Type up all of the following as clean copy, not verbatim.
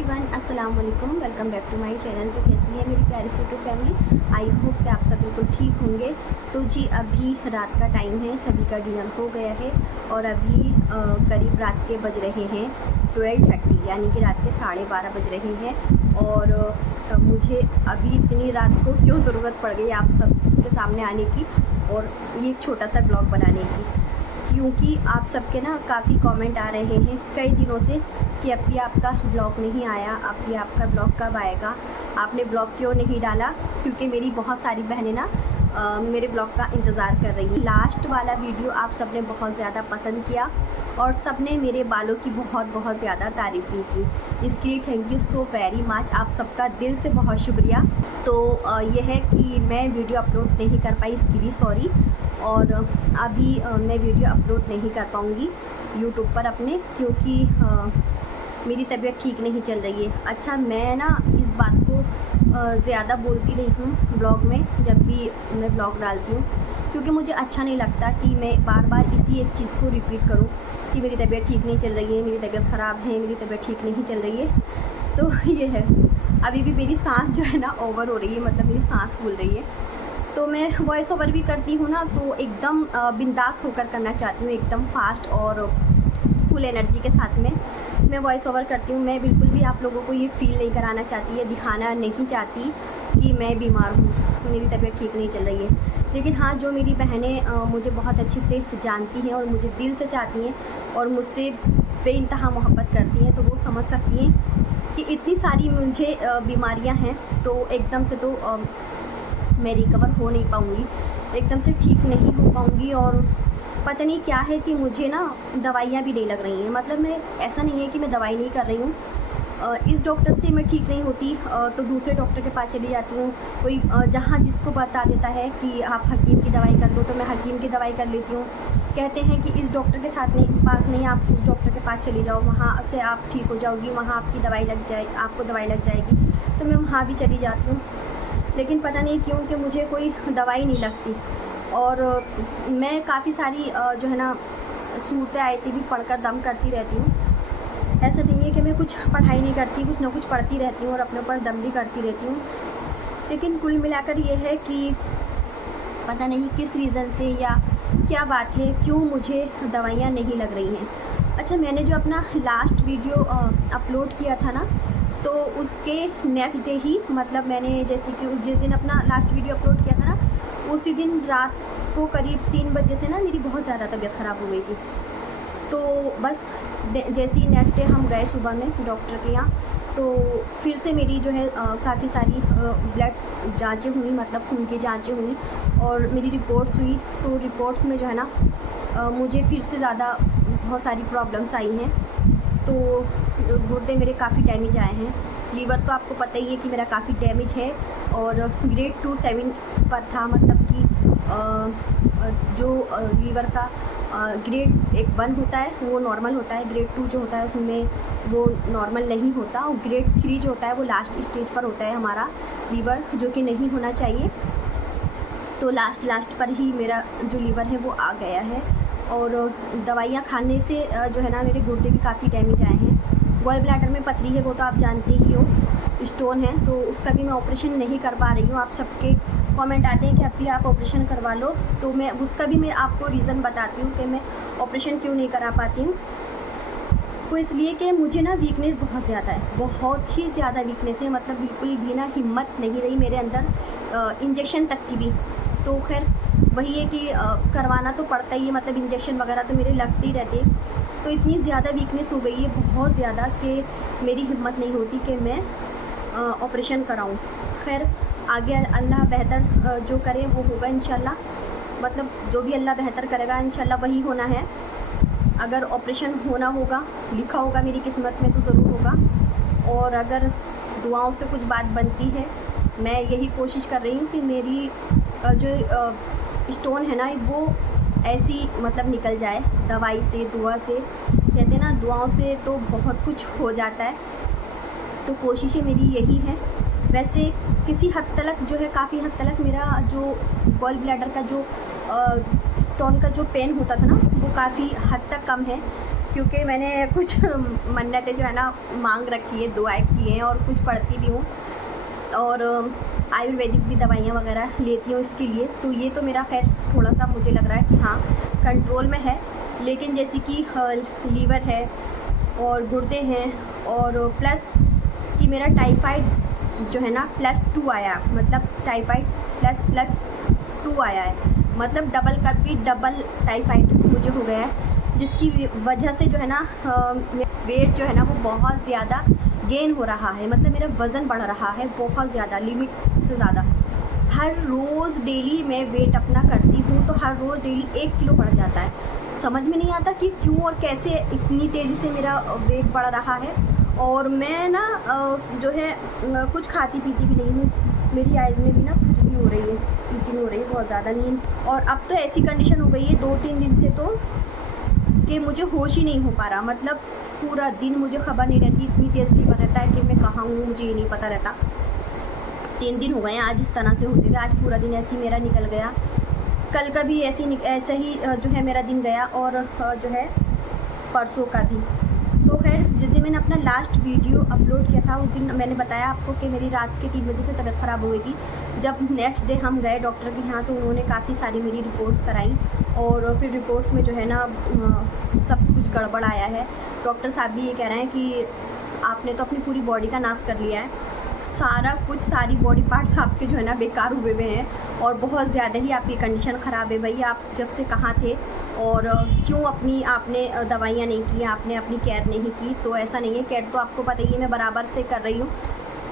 Everyone, अस्सलाम वालेकुम। Welcome back to my channel. तो कैसी है मेरी प्यारी यूट्यूब फैमिली? आई होप कि आप सब बिल्कुल ठीक होंगे। तो जी अभी रात का टाइम है, सभी का डिनर हो गया है और अभी करीब रात के बज रहे हैं 12:30, यानी कि रात के 12:30 बज रहे हैं। और मुझे अभी इतनी रात को क्यों ज़रूरत पड़ गई आप सब के सामने आने की और ये एक छोटा सा ब्लॉग बनाने की, क्योंकि आप सबके ना काफ़ी कमेंट आ रहे हैं कई दिनों से कि अब भी आपका ब्लॉग नहीं आया, अब भी आपका ब्लॉग कब आएगा, आपने ब्लॉग क्यों नहीं डाला। क्योंकि मेरी बहुत सारी बहनें ना मेरे ब्लॉग का इंतज़ार कर रही हैं। लास्ट वाला वीडियो आप सब ने बहुत ज़्यादा पसंद किया और सब ने मेरे बालों की बहुत ज़्यादा तारीफ़ भी की। इसके लिए thank you so very much, आप सबका दिल से बहुत शुक्रिया। तो यह है कि मैं वीडियो अपलोड नहीं कर पाई, इसके लिए सॉरी। और अभी मैं वीडियो अपलोड नहीं कर पाऊँगी यूट्यूब पर अपने, क्योंकि मेरी तबीयत ठीक नहीं चल रही है। अच्छा, मैं ना इस बात को ज़्यादा बोलती नहीं हूँ ब्लॉग में, जब भी मैं ब्लॉग डालती हूँ, क्योंकि मुझे अच्छा नहीं लगता कि मैं बार बार इसी एक चीज़ को रिपीट करूँ कि मेरी तबीयत ठीक नहीं चल रही है, मेरी तबीयत ख़राब है, मेरी तबीयत ठीक नहीं चल रही है। तो ये है, अभी भी मेरी सांस जो है ना ओवर हो रही है, मतलब मेरी सांस फूल रही है। तो मैं वॉइस ओवर भी करती हूँ ना, तो एकदम बिंदास होकर करना चाहती हूँ, एकदम फास्ट और फुल एनर्जी के साथ में मैं वॉइस ओवर करती हूँ। मैं बिल्कुल भी आप लोगों को ये फ़ील नहीं कराना चाहती है, दिखाना नहीं चाहती कि मैं बीमार हूँ, मेरी तबीयत ठीक नहीं चल रही है। लेकिन हाँ, जो मेरी बहनें मुझे बहुत अच्छे से जानती हैं और मुझे दिल से चाहती हैं और मुझसे बेइंतहा मोहब्बत करती हैं, तो वो समझ सकती हैं कि इतनी सारी मुझे बीमारियाँ हैं, तो एकदम से तो मैं रिकवर हो नहीं पाऊँगी, एकदम से ठीक नहीं हो पाऊँगी। और पता नहीं क्या है कि मुझे ना दवाइयाँ भी नहीं लग रही हैं। मतलब मैं, ऐसा नहीं है कि मैं दवाई नहीं कर रही हूँ, इस डॉक्टर से मैं ठीक नहीं होती तो दूसरे डॉक्टर के पास चली जाती हूँ। कोई जहाँ जिसको बता देता है कि आप हकीम की दवाई कर लो, तो मैं हकीम की दवाई कर लेती हूँ। कहते हैं कि इस डॉक्टर के साथ नहीं, पास नहीं, आप उस डॉक्टर के पास चली जाओ, वहाँ से आप ठीक हो जाओगी, वहाँ आपकी दवाई लग जाए, आपको दवाई लग जाएगी। तो मैं वहाँ भी चली जाती हूँ, लेकिन पता नहीं क्यों कि मुझे कोई दवाई नहीं लगती। और मैं काफ़ी सारी जो है ना सूरतें आयतें भी पढ़कर दम करती रहती हूँ। ऐसा नहीं है कि मैं कुछ पढ़ाई नहीं करती, कुछ ना कुछ पढ़ती रहती हूँ और अपने ऊपर दम भी करती रहती हूँ। लेकिन कुल मिलाकर ये है कि पता नहीं किस रीज़न से या क्या बात है, क्यों मुझे दवाइयाँ नहीं लग रही हैं। अच्छा, मैंने जो अपना लास्ट वीडियो अपलोड किया था ना, तो उसके नेक्स्ट डे ही, मतलब मैंने जैसे कि जिस दिन अपना लास्ट वीडियो अपलोड किया था ना, उसी दिन रात को करीब 3 बजे से ना मेरी बहुत ज़्यादा तबीयत ख़राब हो गई थी। तो बस जैसे ही नेक्स्ट डे हम गए सुबह में डॉक्टर के यहाँ, तो फिर से मेरी जो है काफ़ी सारी ब्लड जांचें हुई, मतलब खून की जांचें हुई और मेरी रिपोर्ट्स हुई। तो रिपोर्ट्स में जो है ना मुझे फिर से ज़्यादा बहुत सारी प्रॉब्लम्स आई हैं। तो गुर्दे मेरे काफ़ी डैमेज आए हैं, लीवर तो आपको पता ही है कि मेरा काफ़ी डैमेज है और ग्रेड 2/7 पर था। मतलब कि जो लीवर का ग्रेड 1 होता है वो नॉर्मल होता है, ग्रेड 2 जो होता है उसमें वो नॉर्मल नहीं होता, और ग्रेड 3 जो होता है वो लास्ट स्टेज पर होता है हमारा लीवर, जो कि नहीं होना चाहिए। तो लास्ट पर ही मेरा जो लीवर है वो आ गया है। और दवाइयाँ खाने से जो है ना मेरे गुर्दे भी काफ़ी डैमेज आए हैं। गॉल ब्लैडर में पथरी है, वो तो आप जानते ही हो, स्टोन है, तो उसका भी मैं ऑपरेशन नहीं कर पा रही हूँ। आप सबके कमेंट आते हैं कि अब भी आप ऑपरेशन करवा लो, तो मैं उसका भी मैं आपको रीज़न बताती हूँ कि मैं ऑपरेशन क्यों नहीं करा पाती हूँ। वो इसलिए कि मुझे ना वीकनेस बहुत ज़्यादा है, बहुत ही ज़्यादा वीकनेस है। मतलब बिल्कुल भी ना हिम्मत नहीं रही मेरे अंदर इंजेक्शन तक की भी। तो खैर वही है कि करवाना तो पड़ता ही है, मतलब इंजेक्शन वगैरह तो मेरे लगते ही रहते हैं। तो इतनी ज़्यादा वीकनेस हो गई है, बहुत ज़्यादा, कि मेरी हिम्मत नहीं होती कि मैं ऑपरेशन कराऊं। खैर आगे अल्लाह बेहतर जो करे वो होगा इंशाल्लाह, मतलब जो भी अल्लाह बेहतर करेगा इंशाल्लाह वही होना है। अगर ऑपरेशन होना होगा, लिखा होगा मेरी किस्मत में, तो ज़रूर होगा। और अगर दुआओं से कुछ बात बनती है, मैं यही कोशिश कर रही हूँ कि मेरी जो स्टोन है ना वो ऐसी मतलब निकल जाए, दवाई से, दुआ से। कहते हैं ना दुआओं से तो बहुत कुछ हो जाता है, तो कोशिशें मेरी यही है। वैसे किसी हद तक जो है, काफ़ी हद तक मेरा जो गॉल ब्लैडर का जो स्टोन का जो पेन होता था ना, वो काफ़ी हद तक कम है। क्योंकि मैंने कुछ मन्नतें जो है ना मांग रखी है, दुआएं की हैं और कुछ पढ़ती भी हूँ और आयुर्वेदिक भी दवाइयाँ वगैरह लेती हूँ इसके लिए। तो ये तो मेरा खैर थोड़ा सा मुझे लग रहा है कि हाँ कंट्रोल में है, लेकिन जैसे कि लीवर है और गुर्दे हैं और प्लस कि मेरा टाइफाइड जो है ना +2 आया, मतलब टाइफाइड ++2 आया है, मतलब डबल करके डबल टाइफाइड मुझे हो गया है, जिसकी वजह से जो है ना वेट जो है ना वो बहुत ज़्यादा गेन हो रहा है, मतलब मेरा वज़न बढ़ रहा है बहुत ज़्यादा, लिमिट से ज़्यादा। हर रोज़ डेली मैं वेट अपना करती हूँ तो हर रोज़ डेली 1 किलो बढ़ जाता है। समझ में नहीं आता कि क्यों और कैसे इतनी तेज़ी से मेरा वेट बढ़ रहा है। और मैं ना जो है कुछ खाती पीती भी नहीं हूँ, मेरी आइज़ में भी ना खुजली हो रही है, इचिंग हो रही है बहुत ज़्यादा नींद। और अब तो ऐसी कंडीशन हो गई है 2-3 दिन से तो कि मुझे होश ही नहीं हो पा रहा, मतलब पूरा दिन मुझे खबर नहीं रहती, इतनी तेज़ फीवर रहता है कि मैं कहाँ हूँ मुझे ये नहीं पता रहता। 3 दिन हो गए हैं आज इस तरह से होते हुए, आज पूरा दिन ऐसे ही मेरा निकल गया, कल का भी ऐसे ही जो है मेरा दिन गया और जो है परसों का भी। तो खैर जिस दिन मैंने अपना लास्ट वीडियो अपलोड किया था उस दिन मैंने बताया आपको कि मेरी रात के 3 बजे से तबीयत ख़राब हो गई थी। जब नेक्स्ट डे हम गए डॉक्टर के यहाँ तो उन्होंने काफ़ी सारी मेरी रिपोर्ट्स कराई और फिर रिपोर्ट्स में जो है ना सब कुछ गड़बड़ आया है। डॉक्टर साहब भी ये कह रहे हैं कि आपने तो अपनी पूरी बॉडी का नाश कर लिया है, सारा कुछ सारी बॉडी पार्ट्स आपके जो है ना बेकार हुए हुए हैं और बहुत ज़्यादा ही आपकी कंडीशन ख़राब है। भई आप जब से कहाँ थे और क्यों आपने दवाइयाँ नहीं की, आपने अपनी केयर नहीं की। तो ऐसा नहीं है, केयर तो आपको पता ही है मैं बराबर से कर रही हूँ,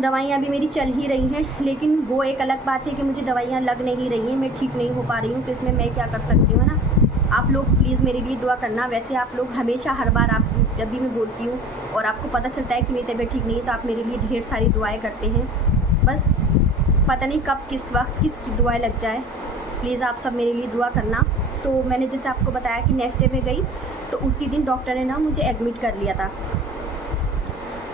दवाइयाँ भी मेरी चल ही रही हैं, लेकिन वो एक अलग बात है कि मुझे दवाइयाँ लग नहीं रही हैं, मैं ठीक नहीं हो पा रही हूँ, तो इसमें मैं क्या कर सकती हूँ, है ना। आप लोग प्लीज़ मेरे लिए दुआ करना। वैसे आप लोग हमेशा हर बार आप जब भी मैं बोलती हूँ और आपको पता चलता है कि मेरी तबीयत ठीक नहीं है तो आप मेरे लिए ढेर सारी दुआएं करते हैं, बस पता नहीं कब किस वक्त किसकी दुआएं लग जाए। प्लीज़ आप सब मेरे लिए दुआ करना। तो मैंने जैसे आपको बताया कि नेक्स्ट डे में गई तो उसी दिन डॉक्टर ने ना मुझे एडमिट कर लिया था।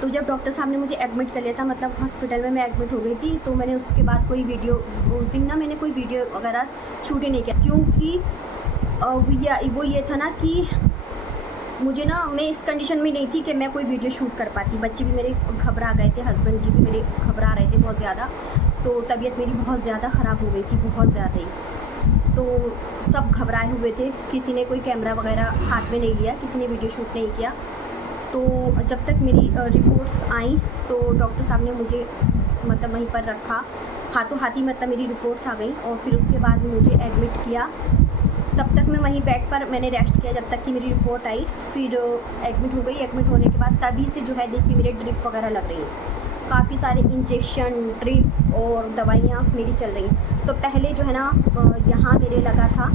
तो जब डॉक्टर साहब ने मुझे एडमिट कर लिया था, मतलब हॉस्पिटल में मैं एडमिट हो गई थी, तो मैंने उसके बाद कोई वीडियो उस दिन ना मैंने कोई वीडियो वगैरह शूट ही नहीं किया, क्योंकि वो ये था ना कि मुझे ना मैं इस कंडीशन में नहीं थी कि मैं कोई वीडियो शूट कर पाती। बच्चे भी मेरे घबरा गए थे, हस्बैंड जी भी मेरे घबरा रहे थे बहुत ज़्यादा, तो तबीयत मेरी बहुत ज़्यादा ख़राब हो गई थी, बहुत ज़्यादा ही। तो सब घबराए हुए थे, किसी ने कोई कैमरा वगैरह हाथ में नहीं लिया, किसी ने वीडियो शूट नहीं किया। तो जब तक मेरी रिपोर्ट्स आई तो डॉक्टर साहब ने मुझे मतलब वहीं पर रखा, हाथों हाथ ही मतलब मेरी रिपोर्ट्स आ गई और फिर उसके बाद मुझे एडमिट किया। तब तक मैं वहीं बेड पर मैंने रेस्ट किया जब तक कि मेरी रिपोर्ट आई, फिर एडमिट हो गई। एडमिट होने के बाद तभी से जो है देखिए मेरे ड्रिप वगैरह लग रही हैं, काफ़ी सारे इंजेक्शन, ड्रिप और दवाइयाँ मेरी चल रही हैं। तो पहले जो है ना यहाँ मेरे लगा था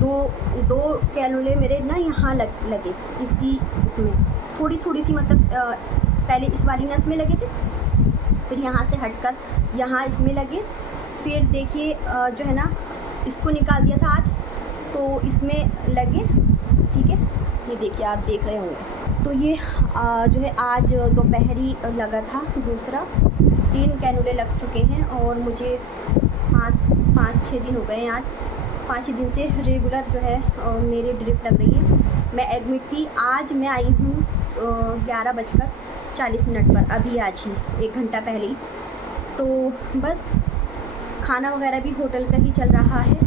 दो कैनुले मेरे ना यहाँ लगे इसी उसमें थोड़ी सी, मतलब पहले इस वाली नस में लगे थे, फिर यहाँ से हटकर यहाँ इसमें लगे, फिर देखिए जो है ना इसको निकाल दिया था आज तो इसमें लगे, ठीक है, ये देखिए आप देख रहे होंगे। तो ये जो है आज दोपहरी लगा था दूसरा, 3 कैनुले लग चुके हैं और मुझे 5-6 दिन हो गए हैं। आज 5 दिन से रेगुलर जो है मेरी ड्रिप लग रही है। मैं एडमिट थी, आज मैं आई हूँ 11:40 पर, अभी आज ही 1 घंटा पहले ही। तो बस खाना वगैरह भी होटल का ही चल रहा है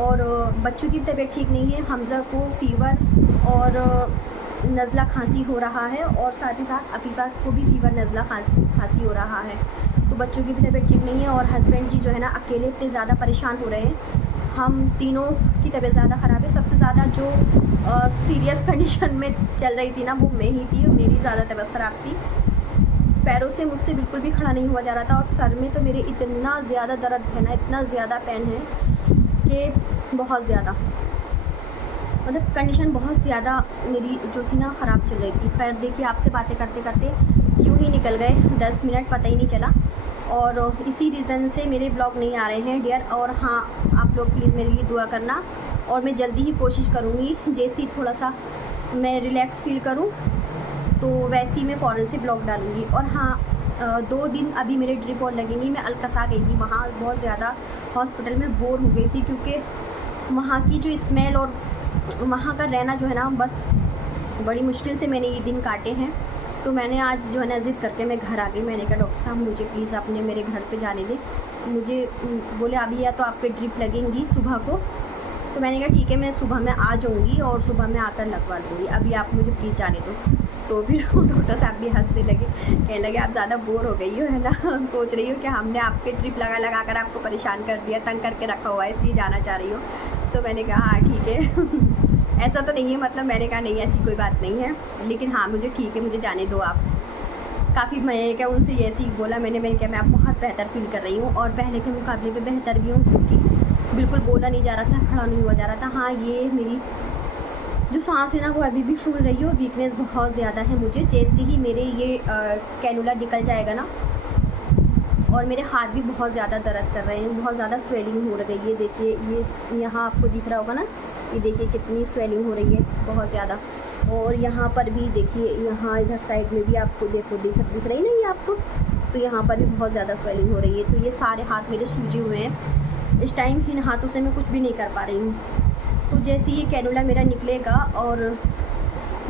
और बच्चों की तबीयत ठीक नहीं है। हमज़ा को फ़ीवर और नज़ला खांसी हो रहा है और साथ ही साथ अफीफ़ा को भी फ़ीवर, नज़ला खांसी हो रहा है। तो बच्चों की भी तबीयत ठीक नहीं है और हस्बैंड जी जो है ना अकेले इतने ज़्यादा परेशान हो रहे हैं। हम तीनों की तबीयत ज़्यादा ख़राब है। सबसे ज़्यादा जो सीरियस कंडीशन में चल रही थी ना वो मैं ही थी, मेरी ज़्यादा तबीयत ख़राब थी। पैरों से मुझसे बिल्कुल भी खड़ा नहीं हुआ जा रहा था और सर में तो मेरे इतना ज़्यादा दर्द है ना, इतना ज़्यादा पेन है कि बहुत ज़्यादा, मतलब कंडीशन बहुत ज़्यादा मेरी जो थी ना ख़राब चल रही थी। खैर देखिए आपसे बातें करते करते यूँ ही निकल गए 10 मिनट, पता ही नहीं चला और इसी रीज़न से मेरे ब्लॉग नहीं आ रहे हैं डियर। और हाँ, आप लोग प्लीज़ मेरे लिए दुआ करना और मैं जल्दी ही कोशिश करूँगी, जैसे ही थोड़ा सा मैं रिलैक्स फील करूँ तो वैसे ही मैं फ़ौरन से ब्लॉग डालूँगी। और हाँ 2 दिन अभी मेरे ड्रिप और लगेंगी। मैं अलकसा गई थी, वहाँ बहुत ज़्यादा हॉस्पिटल में बोर हो गई थी क्योंकि वहाँ की जो स्मेल और वहाँ का रहना जो है ना बस बड़ी मुश्किल से मैंने ये दिन काटे हैं। तो मैंने आज जो है ना ज़िद करके मैं घर आ गई। मैंने कहा डॉक्टर साहब मुझे प्लीज़ अपने मेरे घर पे जाने दें। मुझे बोले अभी या तो आपके ड्रिप लगेंगी सुबह को। तो मैंने कहा ठीक है, मैं सुबह में आ जाऊँगी और सुबह में आकर लगवा दूँगी, अभी आप मुझे प्लीज़ जाने दो। तो फिर डॉक्टर साहब भी हंसने लगे, कहने लगे आप ज़्यादा बोर हो गई हो, है ना, सोच रही हो कि हमने आपके ट्रिप लगा कर आपको परेशान कर दिया, तंग करके रखा हुआ है, इसलिए जाना चाह रही हो। तो मैंने कहा हाँ ठीक है ऐसा तो नहीं है, मतलब मैंने कहा नहीं ऐसी कोई बात नहीं है, लेकिन हाँ मुझे ठीक है, मुझे जाने दो आप। काफ़ी मैं क्या उनसे ऐसे ही बोला मैंने कहा मैं आप बहुत बेहतर फील कर रही हूँ और पहले के मुकाबले पे बेहतर भी हूँ, क्योंकि बिल्कुल बोला नहीं जा रहा था, खड़ा नहीं हुआ जा रहा था। हाँ ये मेरी जो सांस है ना वो अभी भी फूल रही है और वीकनेस बहुत ज़्यादा है मुझे। जैसे ही मेरे ये कैनुला निकल जाएगा ना, और मेरे हाथ भी बहुत ज़्यादा दर्द कर रहे हैं, बहुत ज़्यादा स्वेलिंग हो रही है। देखिए ये यहाँ आपको दिख रहा होगा ना, ये देखिए कितनी स्वेलिंग हो रही है बहुत ज़्यादा। और यहाँ पर भी देखिए, यहाँ इधर साइड में भी आपको दिख रही है ना ये आपको, तो यहाँ पर भी बहुत ज़्यादा स्वेलिंग हो रही है। तो ये सारे हाथ मेरे सूजे हुए हैं इस टाइम, इन हाथों से मैं कुछ भी नहीं कर पा रही हूँ। तो जैसे ये कैनुला मेरा निकलेगा और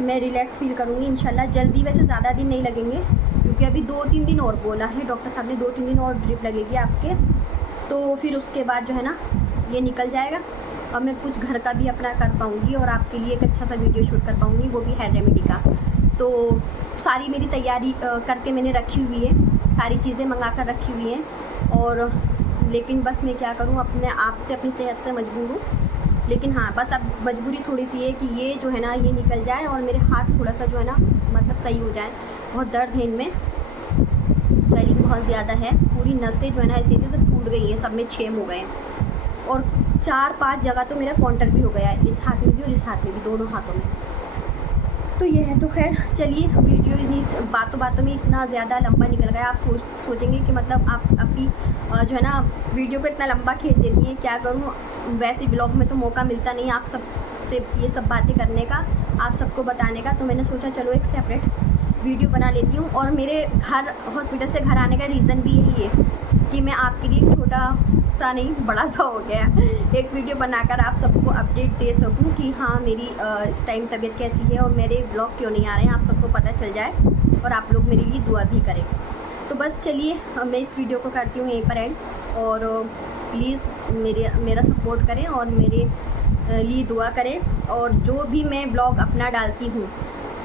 मैं रिलैक्स फील करूँगी इंशाल्लाह। जल्दी वैसे ज़्यादा दिन नहीं लगेंगे, क्योंकि अभी 2-3 दिन और बोला है डॉक्टर साहब ने, 2-3 दिन और ड्रिप लगेगी आपके। तो फिर उसके बाद जो है ना ये निकल जाएगा और मैं कुछ घर का भी अपना कर पाऊँगी और आपके लिए एक अच्छा सा वीडियो शूट कर पाऊँगी, वो भी हेयर रेमेडी का। तो सारी मेरी तैयारी करके मैंने रखी हुई है, सारी चीज़ें मंगा कर रखी हुई हैं। और लेकिन बस मैं क्या करूँ, अपने आप से अपनी सेहत से मजबूर हूँ। लेकिन हाँ बस अब मजबूरी थोड़ी सी है कि ये जो है ना ये निकल जाए और मेरे हाथ थोड़ा सा जो है ना मतलब सही हो जाए। बहुत दर्द है इनमें, स्वेलिंग बहुत ज़्यादा है, पूरी नसें जो है ना ऐसे जैसे फूट गई हैं, सब में छेम हो गए हैं और 4-5 जगह तो मेरा काउंटर भी हो गया है, इस हाथ में भी और इस हाथ में भी, दोनों हाथों में। तो ये है। तो खैर चलिए, वीडियो इन्हीं बातों में इतना ज़्यादा लंबा निकल गया। आप सोचेंगे कि मतलब आप अभी जो है ना वीडियो को इतना लंबा खींच देती हैं, क्या करूँ। वैसे ब्लॉग में तो मौका मिलता नहीं आप सब से ये सब बातें करने का, आप सबको बताने का। तो मैंने सोचा चलो एक सेपरेट वीडियो बना लेती हूँ। और मेरे घर हॉस्पिटल से घर आने का रीज़न भी यही है कि मैं आपके लिए एक छोटा सा नहीं बड़ा सा हो गया एक वीडियो बनाकर आप सबको अपडेट दे सकूं कि हाँ मेरी इस टाइम तबीयत कैसी है और मेरे ब्लॉग क्यों नहीं आ रहे हैं, आप सबको पता चल जाए और आप लोग मेरे लिए दुआ भी करें। तो बस चलिए मैं इस वीडियो को करती हूँ यहीं पर एंड, और प्लीज़ मेरा सपोर्ट करें और मेरे लिए दुआ करें। और जो भी मैं ब्लॉग अपना डालती हूँ,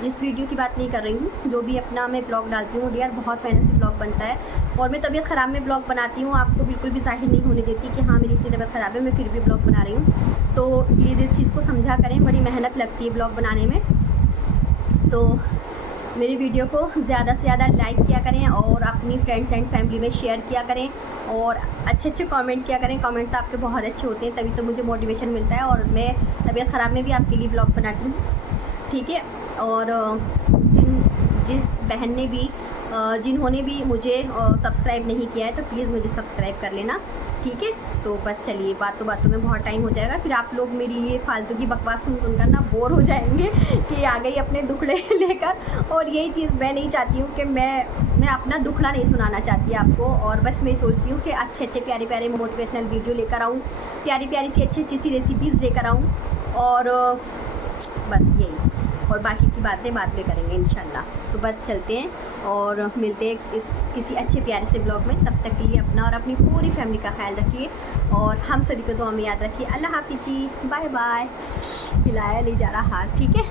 इस वीडियो की बात नहीं कर रही हूँ, जो भी अपना मैं ब्लॉग डालती हूँ डियर, बहुत मेहनत से ब्लॉग बनता है और मैं तबीयत ख़राब में ब्लॉग बनाती हूँ, आपको बिल्कुल भी जाहिर नहीं होने देती कि हाँ मेरी इतनी तबीयत ख़राब है, मैं फिर भी ब्लॉग बना रही हूँ। तो प्लीज़ इस चीज़ को समझा करें, बड़ी मेहनत लगती है ब्लॉग बनाने में। तो मेरी वीडियो को ज़्यादा से ज़्यादा लाइक किया करें और अपनी फ्रेंड्स एंड फैमिली में शेयर किया करें और अच्छे कमेंट किया करें। कमेंट तो आपके बहुत अच्छे होते हैं, तभी तो मुझे मोटिवेशन मिलता है और मैं तबीयत ख़राब में भी आपके लिए ब्लॉग बनाती हूँ, ठीक है। और जिस बहन ने भी जिन्होंने भी मुझे सब्सक्राइब नहीं किया है तो प्लीज़ मुझे सब्सक्राइब कर लेना, ठीक है। तो बस चलिए, बातों में बहुत टाइम हो जाएगा, फिर आप लोग मेरी ये फालतू की बकवास सुनकर ना बोर हो जाएंगे कि आ गई अपने दुखड़े लेकर। और यही चीज़ मैं नहीं चाहती हूँ कि मैं अपना दुखड़ा नहीं सुनाना चाहती आपको। और बस मैं सोचती हूँ कि अच्छे प्यारे मोटिवेशनल वीडियो लेकर आऊँ, प्यारी सी अच्छी सी रेसिपीज़ लेकर आऊँ, और बस यही। और बाकी की बातें बाद में करेंगे इंशाल्लाह। तो बस चलते हैं और मिलते हैं किसी अच्छे प्यारे से ब्लॉग में। तब तक के लिए अपना और अपनी पूरी फैमिली का ख्याल रखिए और हम सभी को दुआ में याद रखिए। अल्लाह हाफिज़ जी, बाय बाय। हिलाया नहीं जा रहा हाथ, ठीक है।